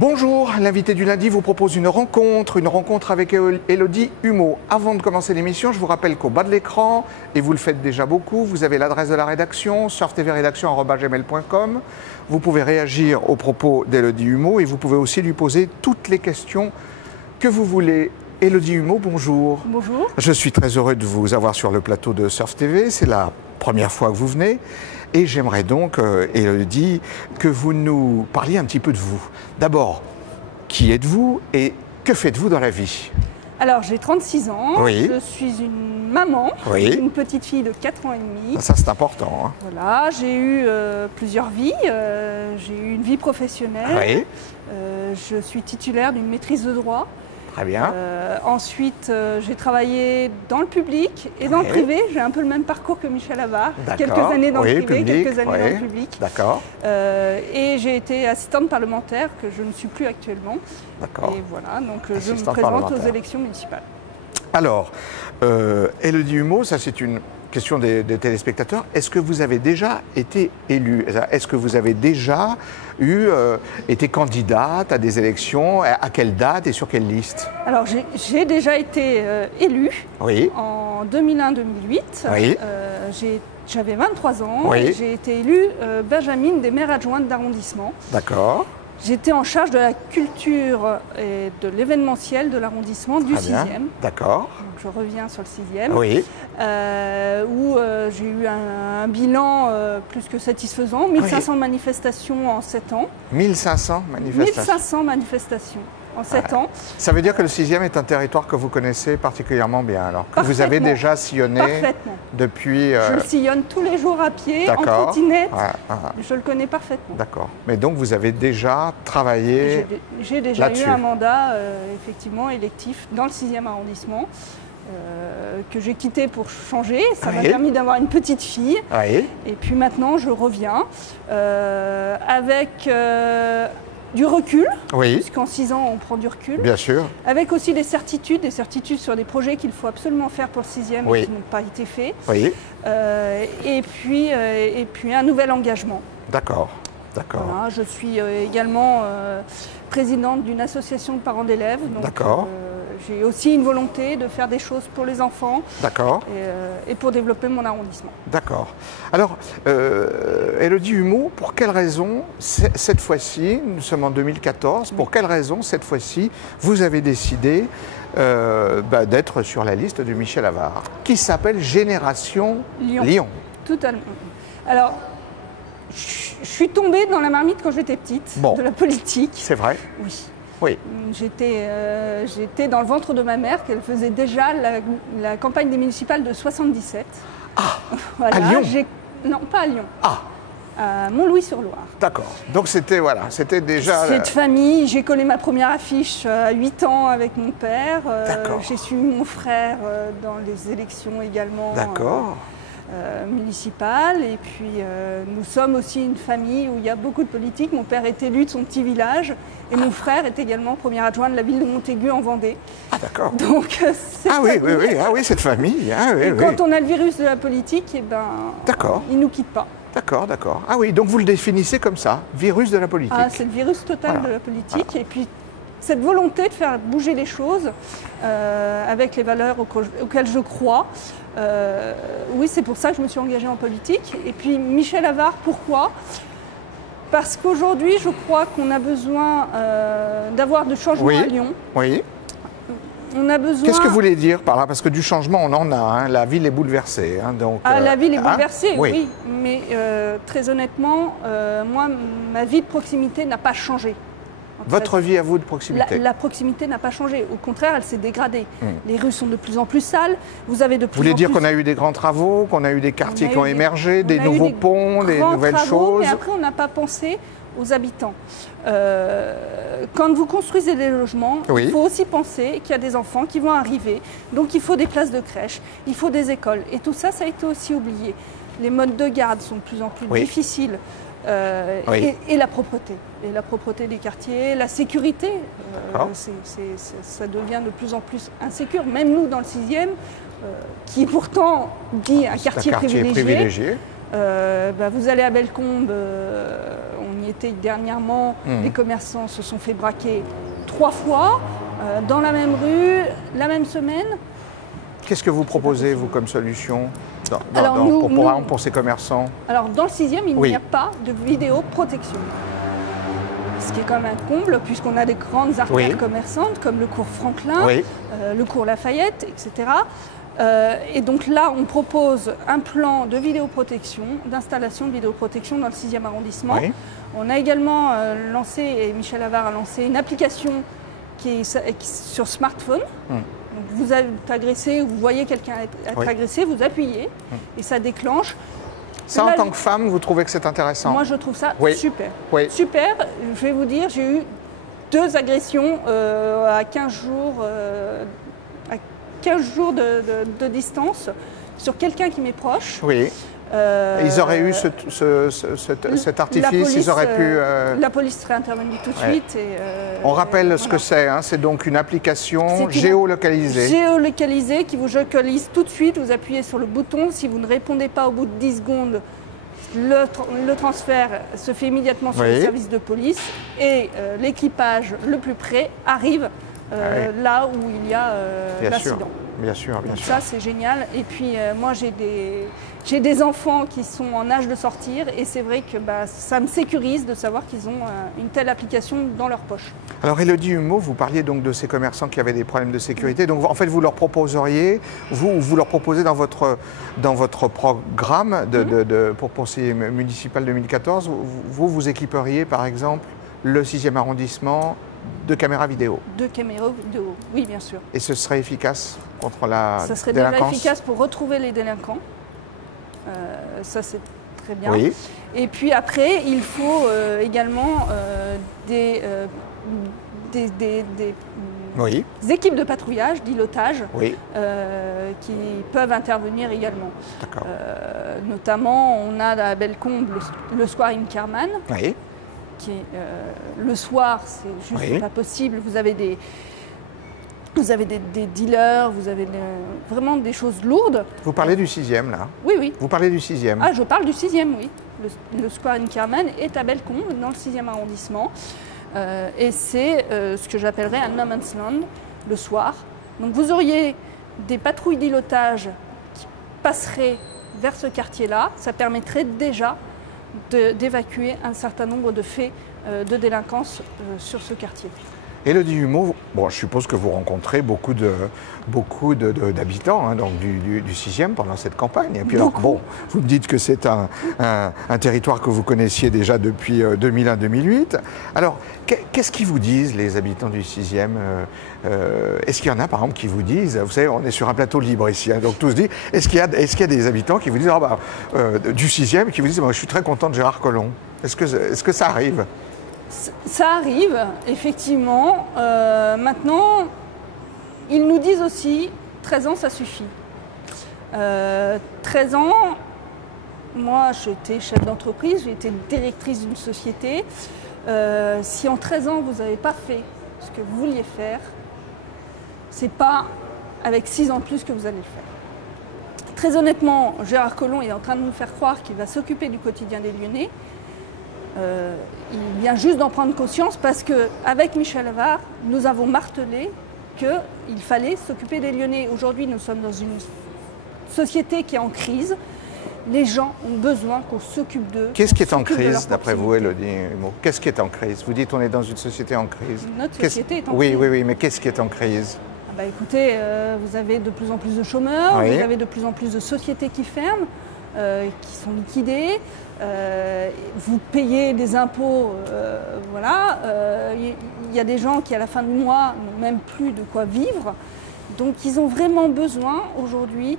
Bonjour, l'invité du lundi vous propose une rencontre avec Élodie Humeau. Avant de commencer l'émission, je vous rappelle qu'au bas de l'écran, et vous le faites déjà beaucoup, vous avez l'adresse de la rédaction, surftvrédaction@gmail.com. Vous pouvez réagir aux propos d'Élodie Humeau et vous pouvez aussi lui poser toutes les questions que vous voulez. Élodie Humeau, bonjour. Bonjour. Je suis très heureux de vous avoir sur le plateau de Surf TV. C'est la première fois que vous venez. Et j'aimerais donc, Élodie, que vous nous parliez un petit peu de vous. D'abord, qui êtes-vous et que faites-vous dans la vie? Alors, j'ai 36 ans. Oui. Je suis une maman, Oui. une petite fille de 4 ans et demi. Ça, c'est important. Hein. Voilà, j'ai eu plusieurs vies. J'ai eu une vie professionnelle. Oui. Je suis titulaire d'une maîtrise de droit. Très bien. Ensuite, j'ai travaillé dans le public et dans le privé. J'ai un peu le même parcours que Michel Avare. Quelques années dans le privé, quelques années dans le public. D'accord. Et j'ai été assistante parlementaire, que je ne suis plus actuellement. D'accord. Et voilà, donc je me Assistante présente aux parlementaire. élections municipales. Alors, Élodie Humeau, ça c'est une question des téléspectateurs. Est-ce que vous avez déjà été élue? Est-ce que vous avez déjà été candidate à des élections? À quelle date et sur quelle liste? Alors j'ai déjà été élue Oui. en 2001-2008. Oui. J'avais 23 ans. Oui. J'ai été élue Benjamine des maires adjointes d'arrondissement. D'accord. J'étais en charge de la culture et de l'événementiel de l'arrondissement du Très bien. 6e. D'accord. Donc je reviens sur le 6e. Oui. Où j'ai eu un bilan plus que satisfaisant. 1500 manifestations en 7 ans. 1500 manifestations. 1500 manifestations en 7 ans. Ça veut dire que le 6e est un territoire que vous connaissez particulièrement bien, alors que vous avez Parfaitement. déjà sillonné Parfaitement. depuis... Je le sillonne tous les jours à pied, en D'accord. trottinette. Ouais, Je le connais parfaitement. D'accord. Mais donc vous avez déjà travaillé... J'ai déjà eu là-dessus. un mandat effectivement électif dans le 6e arrondissement que j'ai quitté pour changer. Ça m'a Oui. permis d'avoir une petite fille. Oui. Et puis maintenant, je reviens avec du recul, Oui, puisqu'en 6 ans, on prend du recul. bien sûr. Avec aussi des certitudes sur des projets qu'il faut absolument faire pour le 6e Oui. et qui n'ont pas été faits. Oui. Et puis un nouvel engagement. D'accord. D'accord. Voilà, je suis également présidente d'une association de parents d'élèves. Donc, D'accord. j'ai aussi une volonté de faire des choses pour les enfants D'accord. et pour développer mon arrondissement. D'accord. Alors, Élodie Humeau, pour quelle raison, cette fois-ci, nous sommes en 2014, pour quelle raison, cette fois-ci, vous avez décidé d'être sur la liste de Michel Avare, qui s'appelle Génération Lyon. Totalement. Alors, je suis tombée dans la marmite quand j'étais petite, Bon. de la politique. C'est vrai? Oui. Oui. J'étais dans le ventre de ma mère, qu'elle faisait déjà la campagne des municipales de 77. Ah, Voilà, à Lyon? Non, pas à Lyon. Ah, À Montlouis-sur-Loire. d'accord. Donc c'était déjà... Cette famille, j'ai collé ma première affiche à 8 ans avec mon père. D'accord. J'ai suivi mon frère dans les élections également D'accord. municipales. Et puis nous sommes aussi une famille où il y a beaucoup de politique. Mon père est élu de son petit village et mon frère est également premier adjoint de la ville de Montaigu en Vendée. Ah, d'accord. Donc Ah oui, cette famille. Ah, oui, et oui. quand on a le virus de la politique, eh ben, D'accord. il ne nous quitte pas. D'accord, d'accord. Ah oui, donc vous le définissez comme ça, virus de la politique. Ah, c'est le virus total Voilà. de la politique. Et puis, cette volonté de faire bouger les choses avec les valeurs auxquelles je crois. Oui, c'est pour ça que je me suis engagée en politique. Et puis, Michel Avare, pourquoi? Parce qu'aujourd'hui, je crois qu'on a besoin d'avoir de changements à Lyon. Oui. On a besoin... Qu'est-ce que vous voulez dire par là? Parce que du changement, on en a. Hein. La ville est bouleversée. Hein, donc, la ville est hein? bouleversée, Oui. oui. Mais très honnêtement, moi, ma vie de proximité n'a pas changé. Votre vie à vous de proximité? La proximité n'a pas changé. Au contraire, elle s'est dégradée. Les rues sont de plus en plus sales. Vous avez de plus Vous voulez en dire plus... qu'on a eu des grands travaux, qu'on a eu des quartiers On a qui ont eu émergé, on des a eu nouveaux ponts, des grands nouvelles travaux, choses? Mais après, on n'a pas pensé aux habitants. Quand vous construisez des logements, Oui. il faut aussi penser qu'il y a des enfants qui vont arriver. Donc, il faut des places de crèche, il faut des écoles. Et tout ça, ça a été aussi oublié. Les modes de garde sont de plus en plus Oui. difficiles. Oui. Et la propreté. Et la propreté des quartiers, la sécurité. D'accord. Ça devient de plus en plus insécure. Même nous, dans le 6e, qui pourtant dit un quartier privilégié. privilégié. Vous allez à Bellecombe, on y est écoutez, dernièrement, les commerçants se sont fait braquer 3 fois, dans la même rue, la même semaine. Qu'est-ce que vous proposez, vous, comme solution pour ces commerçants? Alors, dans le 6e, il n'y a pas de vidéoprotection. Ce qui est quand même un comble, puisqu'on a des grandes artères commerçantes, comme le cours Franklin, le cours Lafayette, etc. Et donc là, on propose un plan de vidéoprotection, d'installation de vidéoprotection dans le 6e arrondissement. On a également lancé, et Michel Havard a lancé, une application qui est sur smartphone. Donc vous êtes agressé, vous voyez quelqu'un être agressé, vous appuyez et ça déclenche. Ça, en tant que femme, vous trouvez que c'est intéressant? Moi, je trouve ça super. Super. Je vais vous dire, j'ai eu 2 agressions à 15 jours de distance sur quelqu'un qui m'est proche. Ils auraient eu cet artifice, ils auraient pu... La police serait intervenue tout de suite. On rappelle ce que c'est, hein, c'est donc une application géolocalisée. Géolocalisée qui vous géolocalise tout de suite, vous appuyez sur le bouton, si vous ne répondez pas au bout de 10 secondes, le transfert se fait immédiatement sur les services de police et l'équipage le plus près arrive là où il y a l'accident. Bien sûr. Ça, c'est génial. Et puis, moi, j'ai des enfants qui sont en âge de sortir et c'est vrai que ça me sécurise de savoir qu'ils ont une telle application dans leur poche. Alors, Élodie Humeau, vous parliez donc de ces commerçants qui avaient des problèmes de sécurité. Donc, en fait, vous leur proposeriez, vous leur proposez dans votre programme pour conseiller municipal 2014, vous équiperiez, par exemple, le 6e arrondissement de caméras vidéo. De caméras vidéo, oui, bien sûr. Et ce serait efficace contre la délinquance? Ça serait déjà efficace pour retrouver les délinquants. Ça, c'est très bien. Et puis après, il faut également des équipes de patrouillage, d'îlotage, qui peuvent intervenir également. Notamment, on a à Bellecombe le Square Inkerman. Qui est, le soir, c'est juste pas possible. Vous avez des dealers, vous avez vraiment des choses lourdes. Vous parlez du 6e, là? Oui. Vous parlez du 6e? Ah, je parle du 6e, oui. Le Square Inkerman est à Bellecombe, dans le 6e arrondissement. Et c'est ce que j'appellerais un no man's land, le soir. Donc vous auriez des patrouilles d'îlotage qui passeraient vers ce quartier-là. Ça permettrait déjà d'évacuer un certain nombre de faits de délinquance sur ce quartier. Élodie Humeau, bon, je suppose que vous rencontrez beaucoup d'habitants du 6e pendant cette campagne. Et puis alors, bon, vous me dites que c'est un territoire que vous connaissiez déjà depuis 2001-2008. Alors, qu'est-ce qu'ils vous disent, les habitants du 6e? Est-ce qu'il y en a, par exemple, qui vous disent, vous savez, on est sur un plateau libre ici, hein, donc tout se dit, est-ce qu'il y a des habitants qui vous disent, du 6e, qui vous disent, je suis très content de Gérard Collomb? Est-ce que ça arrive? Ça arrive, effectivement. Maintenant, ils nous disent aussi 13 ans, ça suffit. 13 ans, moi, j'étais chef d'entreprise, j'ai été directrice d'une société. Si en 13 ans, vous n'avez pas fait ce que vous vouliez faire, c'est pas avec 6 ans de plus que vous allez le faire. Très honnêtement, Gérard Collomb est en train de nous faire croire qu'il va s'occuper du quotidien des Lyonnais. Il vient juste d'en prendre conscience parce qu'avec Michel Havard, nous avons martelé qu'il fallait s'occuper des Lyonnais. Aujourd'hui, nous sommes dans une société qui est en crise. Les gens ont besoin qu'on s'occupe d'eux. Qu'est-ce qui est en crise, d'après vous, Élodie Humeau? Qu'est-ce qui est en crise? Vous dites qu'on est dans une société en crise. Notre société est en crise. Oui, mais qu'est-ce qui est en crise? Écoutez, vous avez de plus en plus de chômeurs, vous avez de plus en plus de sociétés qui ferment, qui sont liquidées. Vous payez des impôts, il y a des gens qui à la fin du mois n'ont même plus de quoi vivre, donc ils ont vraiment besoin aujourd'hui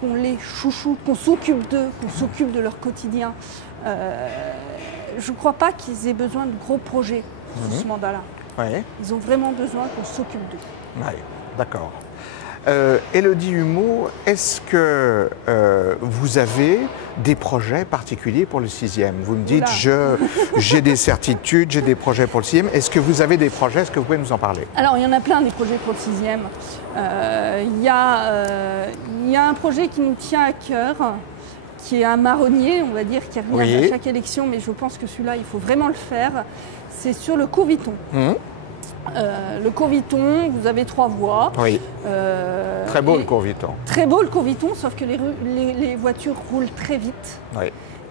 qu'on les chouchoute, qu'on s'occupe d'eux, qu'on s'occupe de leur quotidien. Je ne crois pas qu'ils aient besoin de gros projets sur ce mandat-là. Ils ont vraiment besoin qu'on s'occupe d'eux. D'accord. Élodie Humeau, est-ce que vous avez des projets particuliers pour le 6e? Vous me dites, j'ai des certitudes, j'ai des projets pour le 6e. Est-ce que vous avez des projets? Est-ce que vous pouvez nous en parler? Alors, il y en a plein des projets pour le 6e. Il y a un projet qui nous tient à cœur, qui est un marronnier, on va dire, qui revient Oui. à chaque élection, mais je pense que celui-là, il faut vraiment le faire. C'est sur le Courviton. Le Courviton, vous avez 3 voies. Oui. Très beau et- le Courviton. Très beau le Courviton, sauf que les voitures roulent très vite. Oui.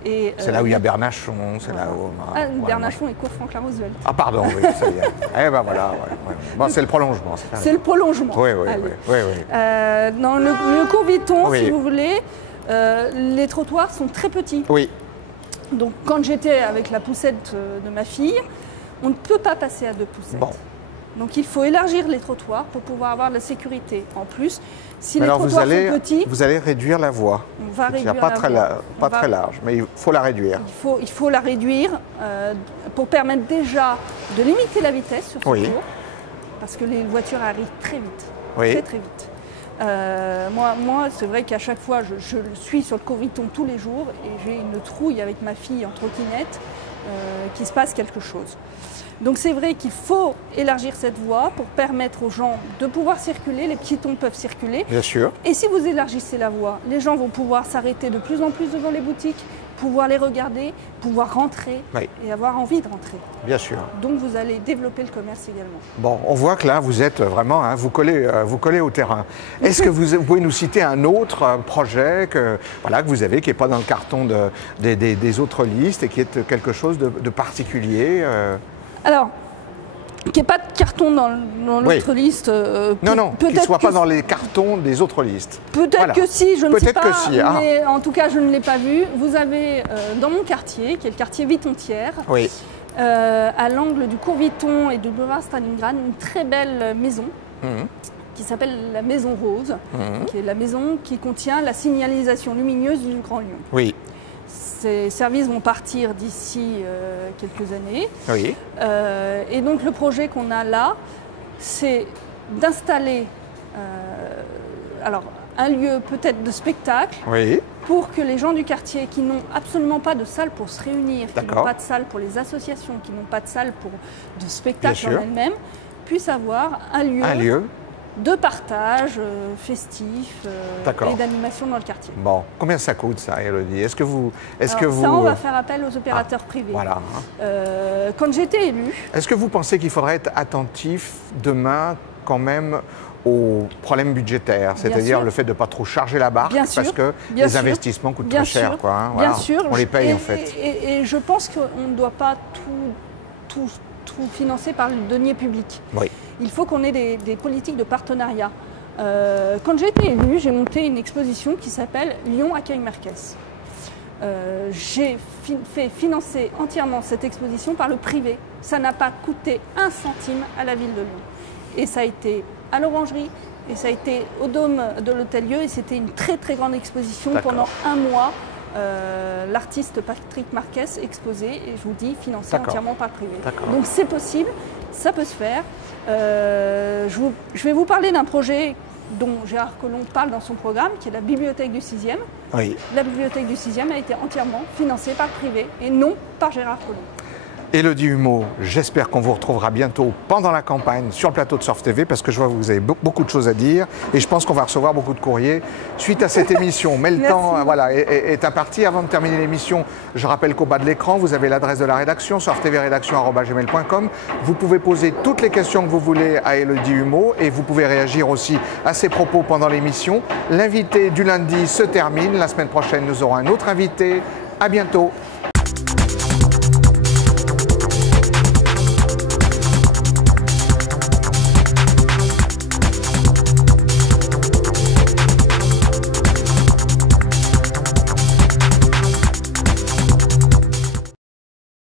Et, C'est là où il y a Bernachon, c'est voilà. là où... Bernachon et cours Franklin Roosevelt. Ah pardon, oui, ça y est. Eh ben voilà, ouais. Bon, c'est le prolongement. C'est le prolongement. Oui, oui, Allez. oui. Dans le Courviton, Oui. si vous voulez, les trottoirs sont très petits. Oui, Donc quand j'étais avec la poussette de ma fille, on ne peut pas passer à 2 poussettes. bon. Donc il faut élargir les trottoirs pour pouvoir avoir de la sécurité. En plus, si Mais les alors trottoirs sont petits, vous allez réduire la voie. on va C'est réduire pas la très, voie. pas On va- très large, mais il faut la réduire. Il faut la réduire pour permettre déjà de limiter la vitesse sur ce Oui. tour, parce que les voitures arrivent très vite, Oui. très très vite. Moi c'est vrai qu'à chaque fois, je suis sur le Courviton tous les jours et j'ai une trouille avec ma fille en trottinette qu'il se passe quelque chose. Donc c'est vrai qu'il faut élargir cette voie pour permettre aux gens de pouvoir circuler, les piétons peuvent circuler. Bien sûr. Et si vous élargissez la voie, les gens vont pouvoir s'arrêter de plus en plus devant les boutiques, pouvoir les regarder, pouvoir rentrer Oui. et avoir envie de rentrer. Bien sûr. Donc vous allez développer le commerce également. Bon, on voit que là, vous êtes vraiment, vous collez au terrain. Est-ce que vous pouvez nous citer un autre projet que vous avez, qui n'est pas dans le carton des autres listes et qui est quelque chose de particulier Alors, qu'il n'y ait pas de carton dans l'autre liste. Non, qu'il ne peut-être soit pas que- dans les cartons des autres listes. Peut-être Voilà. que si, je ne sais Peut-être pas, que si, ah. mais en tout cas je ne l'ai pas vu. Vous avez dans mon quartier, qui est le quartier Vitontière, Oui, à l'angle du Courviton et du boulevard Stalingrad, une très belle maison qui s'appelle la Maison Rose, qui est la maison qui contient la signalisation lumineuse du Grand Lyon. oui, Ces services vont partir d'ici quelques années. oui, Et donc le projet qu'on a là, c'est d'installer un lieu peut-être de spectacle oui, pour que les gens du quartier qui n'ont absolument pas de salle pour se réunir, qui D'accord. n'ont pas de salle pour les associations, qui n'ont pas de salle de spectacle Bien en sûr. elles-mêmes, puissent avoir un lieu de partage festif D'accord. et d'animation dans le quartier. Bon, combien ça coûte ça, Élodie? Est-ce que vous... Alors, ça, on va faire appel aux opérateurs privés. Voilà. Quand j'étais élue, Est-ce que vous pensez qu'il faudrait être attentif demain quand même aux problèmes budgétaires, c'est-à-dire sûr. le fait de ne pas trop charger la barque Bien parce sûr, que bien les sûr, investissements coûtent bien très cher. sûr, Quoi, hein, bien voilà. sûr. On les paye Et- en fait. Et je pense qu'on ne doit pas tout financer par le denier public. Oui, Il faut qu'on ait des politiques de partenariat. Quand j'ai été élue, j'ai monté une exposition qui s'appelle Lyon accueille Marquès. J'ai fait financer entièrement cette exposition par le privé. Ça n'a pas coûté 1 centime à la ville de Lyon. Et ça a été à l'Orangerie, et ça a été au Dôme de l'Hôtel-Dieu, et c'était une très très grande exposition. D'accord. Pendant 1 mois. L'artiste Patrick Marquez exposé, et je vous dis, financé D'accord. entièrement par le privé. D'accord. Donc c'est possible, ça peut se faire. Je vais vous parler d'un projet dont Gérard Collomb parle dans son programme, qui est la bibliothèque du 6e. oui. La bibliothèque du 6e a été entièrement financée par le privé et non par Gérard Collomb. Élodie Humeau, j'espère qu'on vous retrouvera bientôt pendant la campagne sur le plateau de Surf TV parce que je vois que vous avez beaucoup de choses à dire et je pense qu'on va recevoir beaucoup de courriers suite à cette émission. Mais le Merci temps beaucoup. est imparti. Avant de terminer l'émission, je rappelle qu'au bas de l'écran, vous avez l'adresse de la rédaction, surftvrédaction@gmail.com. Vous pouvez poser toutes les questions que vous voulez à Élodie Humeau et vous pouvez réagir aussi à ses propos pendant l'émission. L'invité du lundi se termine. La semaine prochaine, nous aurons un autre invité. À bientôt.